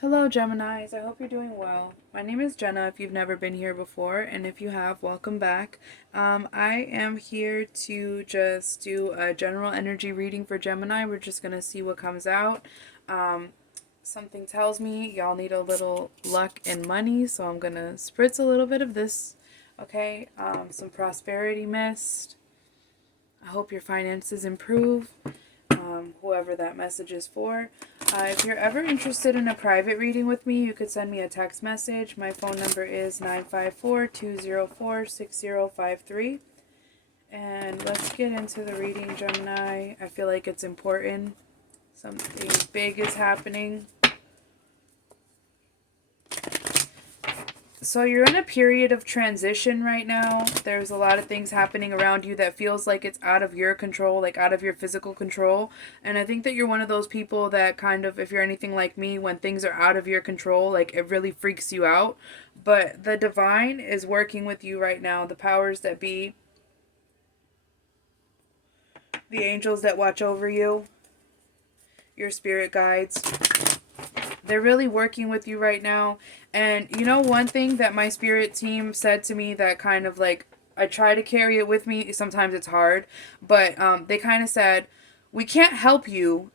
Hello, Geminis. I hope you're doing well. My name is Jenna if you've never been here before, and if you have, welcome back. I am here to just do a general energy reading for Gemini. We're just going to see what comes out. Um, Something tells me y'all need a little luck and money, so I'm going to spritz a little bit of this. Okay, some prosperity mist. I hope your finances improve, whoever that message is for. If you're ever interested in a private reading with me, you could send me a text message. My phone number is 954-204-6053. And let's get into the reading, Gemini. I feel like it's important. Something big is happening. So you're in a period of transition right now. There's a lot of things happening around you that feels like it's out of your control, like out of your physical control. And I think that you're one of those people that kind of, if you're anything like me, when things are out of your control, like it really freaks you out. But the divine is working with you right now. The powers that be, the angels that watch over you, your spirit guides, they're really working with you right now. And you know, one thing that my spirit team said to me that kind of like, I try to carry it with me. Sometimes it's hard, but they kind of said, we can't help you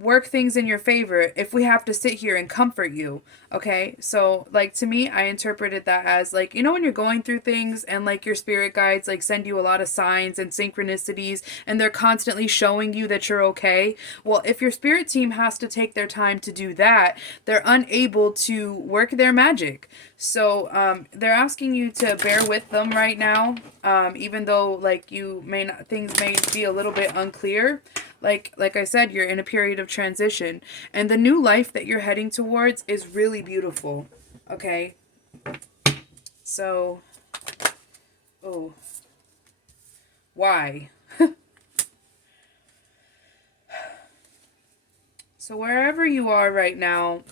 work things in your favor if we have to sit here and comfort you. Okay, so like to me, I interpreted that as like, you know, when you're going through things and like your spirit guides like send you a lot of signs and synchronicities and they're constantly showing you that you're okay. Well, if your spirit team has to take their time to do that, they're unable to work their magic. So they're asking you to bear with them right now, even though like you may not, things may be a little bit unclear. Like I said, you're in a period of transition, and the new life that you're heading towards is really beautiful. Okay, so, oh, why? So wherever you are right now,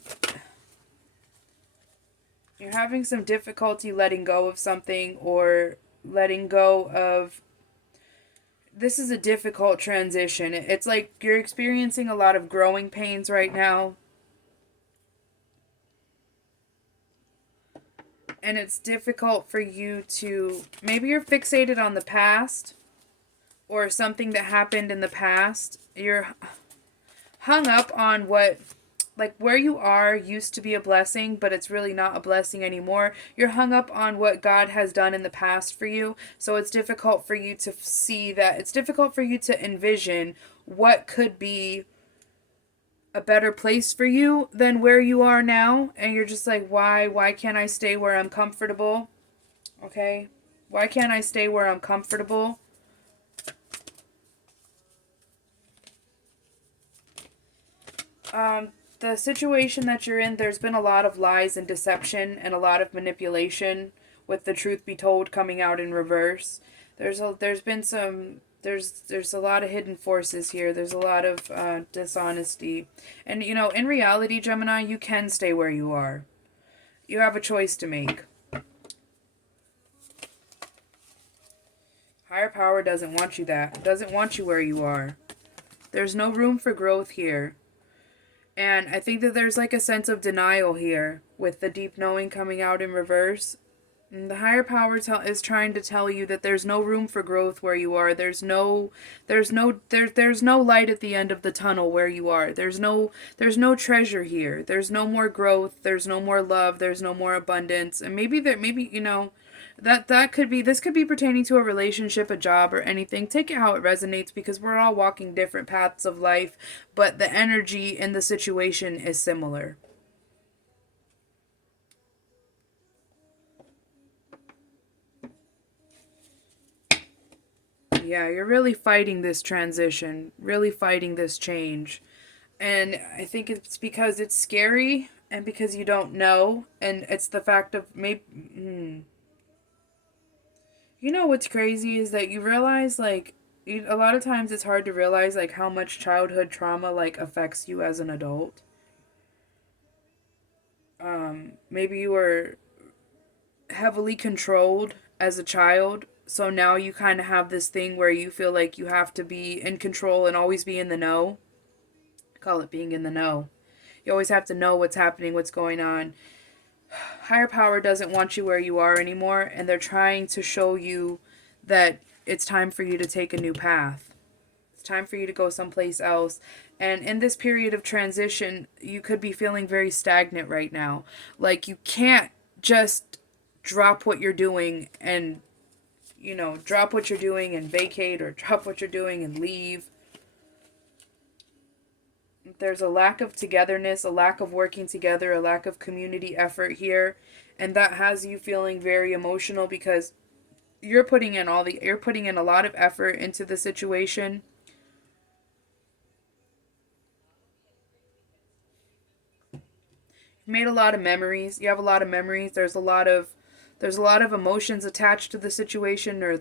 you're having some difficulty letting go of something or letting go of. This is a difficult transition. It's like you're experiencing a lot of growing pains right now. And it's difficult for you to, maybe you're fixated on the past or something that happened in the past. You're hung up on what, like where you are used to be a blessing, but it's really not a blessing anymore. You're hung up on what God has done in the past for you. So it's difficult for you to see that. It's difficult for you to envision what could be a better place for you than where you are now. And you're just like, why can't I stay where I'm comfortable? Okay, why can't I stay where I'm comfortable? The situation that you're in, there's been a lot of lies and deception and a lot of manipulation with the truth be told coming out in reverse. There's been some there's a lot of hidden forces here. There's a lot of dishonesty. And you know, in reality, Gemini, you can stay where you are. You have a choice to make. Higher power doesn't want you that. Doesn't want you where you are. There's no room for growth here. And I think that there's like a sense of denial here with the deep knowing coming out in reverse. And the higher power is trying to tell you that there's no room for growth where you are. There's no light at the end of the tunnel where you are. There's no treasure here. There's no more growth. There's no more love. There's no more abundance. And maybe you know, that could be, this could be pertaining to a relationship, a job, or anything. Take it how it resonates, because we're all walking different paths of life, but the energy in the situation is similar. Yeah, you're really fighting this transition, really fighting this change. And I think it's because it's scary and because you don't know, and it's the fact of maybe you know what's crazy is that you realize like a lot of times it's hard to realize like how much childhood trauma like affects you as an adult. Maybe you were heavily controlled as a child, so now you kind of have this thing where you feel like you have to be in control and always be in the know. I call it being in the know. You always have to know what's happening, what's going on. Higher power doesn't want you where you are anymore, and they're trying to show you that it's time for you to take a new path. It's time for you to go someplace else. And in this period of transition, you could be feeling very stagnant right now. Like you can't just drop what you're doing and, drop what you're doing and vacate, or drop what you're doing and leave. There's a lack of togetherness, a lack of working together, a lack of community effort here. And that has you feeling very emotional because you're putting in a lot of effort into the situation. You've made a lot of memories. You have a lot of memories. There's a lot of emotions attached to the situation, or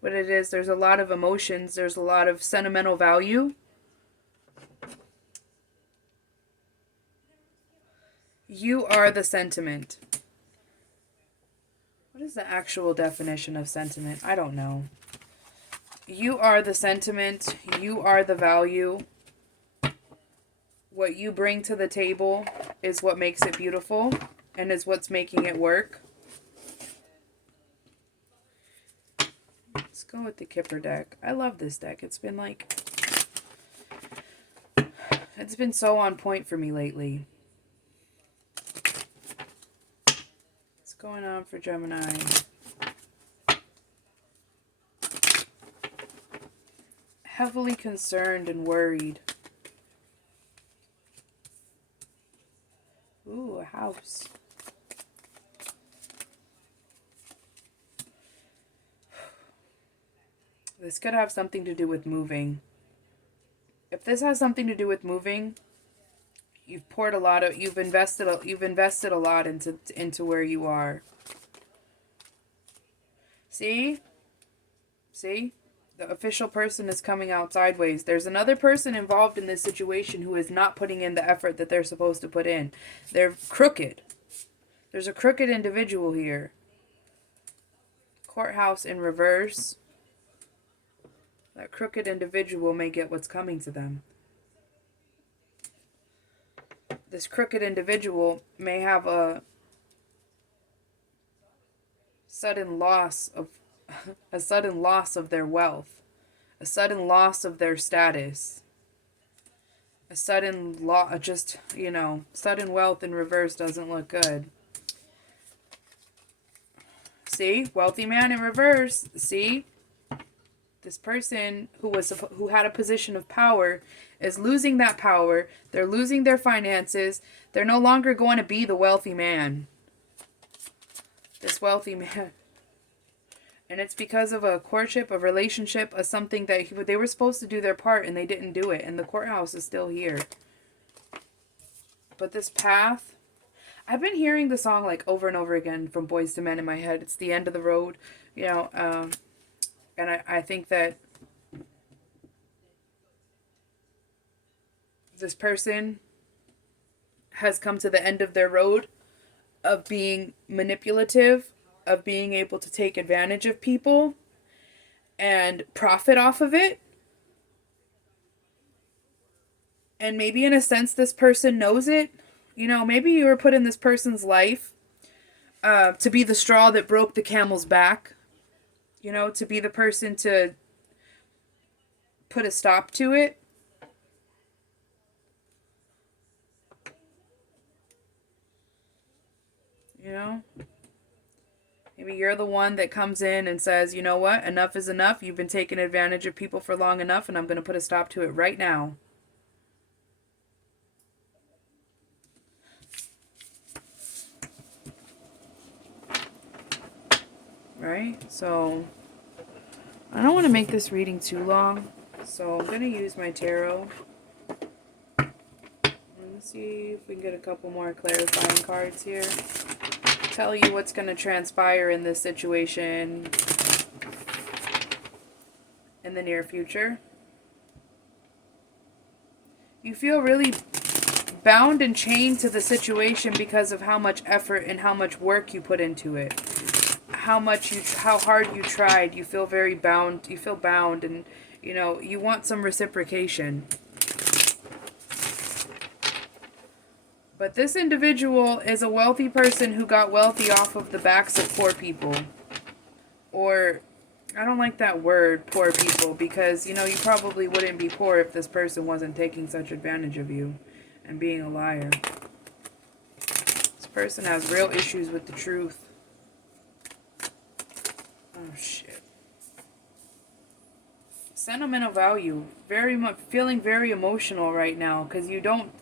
what it is. There's a lot of emotions. There's a lot of sentimental value. You are the sentiment. What is the actual definition of sentiment? I don't know. You are the sentiment. You are the value. What you bring to the table is what makes it beautiful and is what's making it work. Let's go with the Kipper deck. I love this deck. It's been so on point for me lately. What's going on for Gemini? Heavily concerned and worried. Ooh, a house. This could have something to do with moving. If this has something to do with moving, you've invested a lot into where you are. See? The official person is coming out sideways. There's another person involved in this situation who is not putting in the effort that they're supposed to put in. They're crooked. There's a crooked individual here. Courthouse in reverse. That crooked individual may get what's coming to them. This crooked individual may have a sudden loss of their wealth, a sudden loss of their status, a sudden sudden wealth in reverse doesn't look good. See, wealthy man in reverse. See, this person who had a position of power is losing that power. They're losing their finances. They're no longer going to be the wealthy man. This wealthy man. And it's because of a courtship, a relationship, a something that they were supposed to do their part and they didn't do it. And the courthouse is still here. But this path, I've been hearing the song over and over again from Boyz II Men in my head. It's the end of the road, and I think that this person has come to the end of their road of being manipulative, of being able to take advantage of people and profit off of it. And maybe in a sense this person knows it. Maybe you were put in this person's life to be the straw that broke the camel's back. To be the person to put a stop to it. Maybe you're the one that comes in and says, you know what, enough is enough. You've been taking advantage of people for long enough, and I'm going to put a stop to it right now. Right? So, I don't want to make this reading too long, so I'm going to use my tarot. Let's see if we can get a couple more clarifying cards here. Tell you what's going to transpire in this situation in the near future. You feel really bound and chained to the situation because of how much effort and how much work you put into it. How hard you tried. You feel very bound. You feel bound, and you want some reciprocation. But this individual is a wealthy person who got wealthy off of the backs of poor people. Or, I don't like that word, poor people, because, you know, you probably wouldn't be poor if this person wasn't taking such advantage of you and being a liar. This person has real issues with the truth. Oh, shit. Sentimental value. Very much feeling very emotional right now because you don't.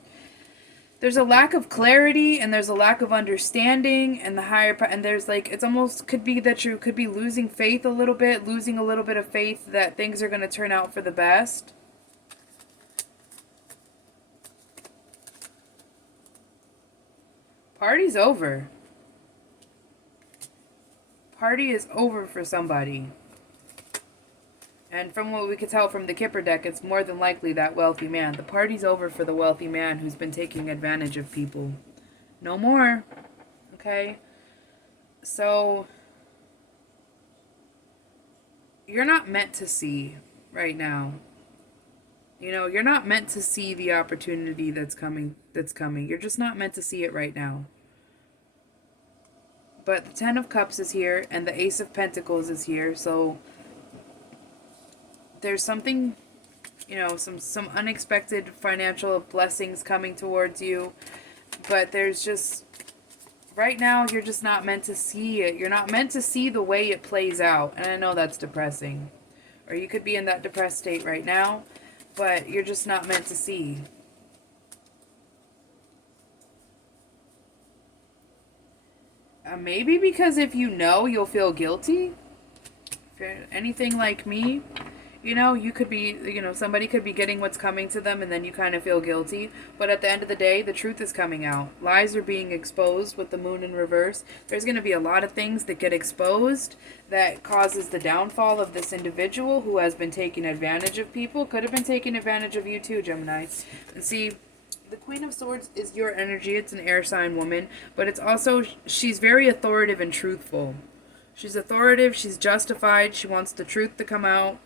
There's a lack of clarity and there's a lack of understanding and and there's like it's almost could be that you could be losing faith a little bit, losing a little bit of faith that things are going to turn out for the best. Party's over. Party is over for somebody. And from what we could tell from the Kipper deck, it's more than likely that wealthy man. The party's over for the wealthy man who's been taking advantage of people. No more. Okay? So, you're not meant to see right now. You know, you're not meant to see the opportunity that's coming. You're just not meant to see it right now. But the Ten of Cups is here, and the Ace of Pentacles is here, so there's something, you know, some unexpected financial blessings coming towards you, but there's just, right now, you're just not meant to see it. You're not meant to see the way it plays out, and I know that's depressing. Or you could be in that depressed state right now, but you're just not meant to see. Maybe because if you know, you'll feel guilty. If you're anything like me, you know, you could be, you know, somebody could be getting what's coming to them and then you kind of feel guilty. But at the end of the day, the truth is coming out. Lies are being exposed with the moon in reverse. There's going to be a lot of things that get exposed that causes the downfall of this individual who has been taking advantage of people. Could have been taking advantage of you too, Gemini. And see, the Queen of Swords is your energy. It's an air sign woman. But it's also, she's very authoritative and truthful. She's authoritative. She's justified. She wants the truth to come out.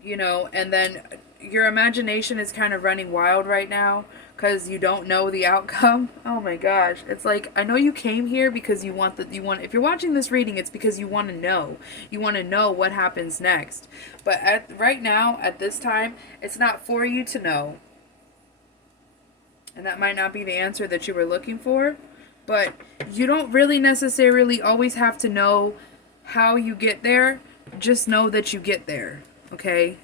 You know, and then your imagination is kind of running wild right now because you don't know the outcome. Oh my gosh. It's like, I know you came here because you want, if you're watching this reading, it's because you want to know. You want to know what happens next. But right now, at this time, it's not for you to know. And that might not be the answer that you were looking for. But you don't really necessarily always have to know how you get there. Just know that you get there. Okay?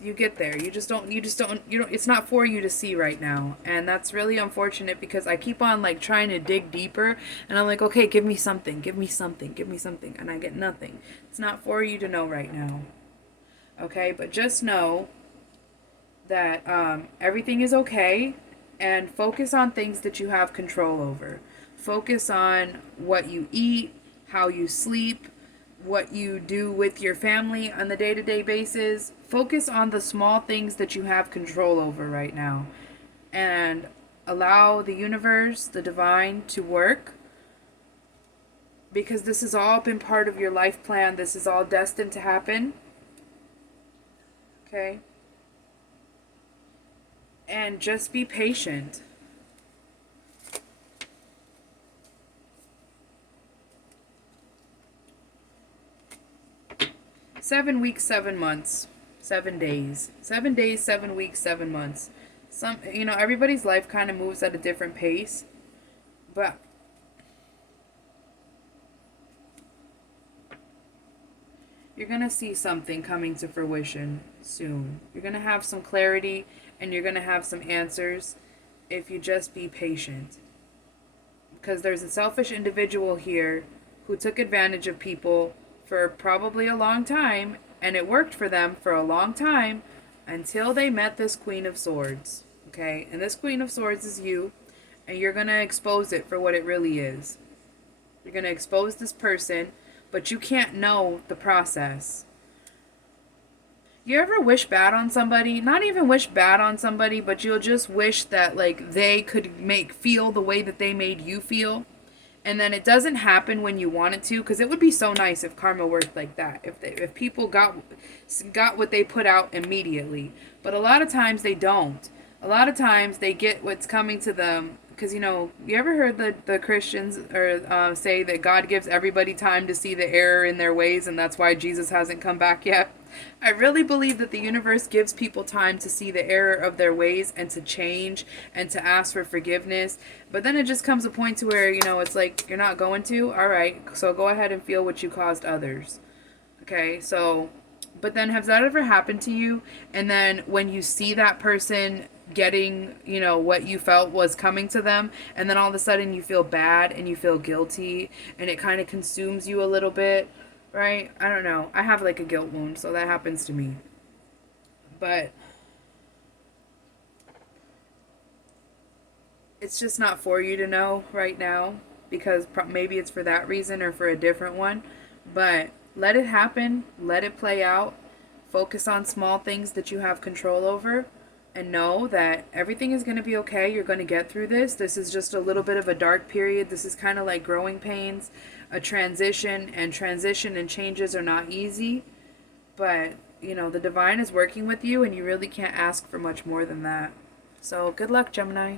You get there. It's not for you to see right now. And that's really unfortunate because I keep on like trying to dig deeper and I'm like, okay, give me something, give me something, give me something. And I get nothing. It's not for you to know right now. Okay? But just know that everything is okay and focus on things that you have control over. Focus on what you eat, how you sleep, what you do with your family on the day-to-day basis. Focus on the small things that you have control over right now. And allow the universe, the divine, to work. Because this has all been part of your life plan. This is all destined to happen. Okay? And just be patient. Seven weeks, 7 months, 7 days. 7 days, 7 weeks, 7 months. You know, everybody's life kind of moves at a different pace. But you're going to see something coming to fruition soon. You're going to have some clarity and you're going to have some answers if you just be patient. Because there's a selfish individual here who took advantage of people for probably a long time, and it worked for them for a long time until they met this Queen of Swords. Okay? And this Queen of Swords is you, and you're going to expose it for what it really is. You're going to expose this person, but you can't know the process. You ever wish bad on somebody? Not even wish bad on somebody, but you'll just wish that like they could feel the way that they made you feel. And then it doesn't happen when you want it to, because it would be so nice if karma worked like that. If people got what they put out immediately. But a lot of times they don't. A lot of times they get what's coming to them because, you know, you ever heard the Christians or say that God gives everybody time to see the error in their ways, and that's why Jesus hasn't come back yet? I really believe that the universe gives people time to see the error of their ways and to change and to ask for forgiveness. But then it just comes a point to where, you know, it's like, you're not going to? All right, so go ahead and feel what you caused others. Okay, so, but then has that ever happened to you? And then when you see that person getting, you know, what you felt was coming to them, and then all of a sudden you feel bad and you feel guilty, and it kind of consumes you a little bit, right? I don't know. I have like a guilt wound, so that happens to me. But it's just not for you to know right now because maybe it's for that reason or for a different one. But let it happen, let it play out. Focus on small things that you have control over and know that everything is going to be okay. You're going to get through this. This is just a little bit of a dark period. This is kind of like growing pains, a transition, and transition and changes are not easy. But, you know, the divine is working with you and you really can't ask for much more than that. So, good luck, Gemini.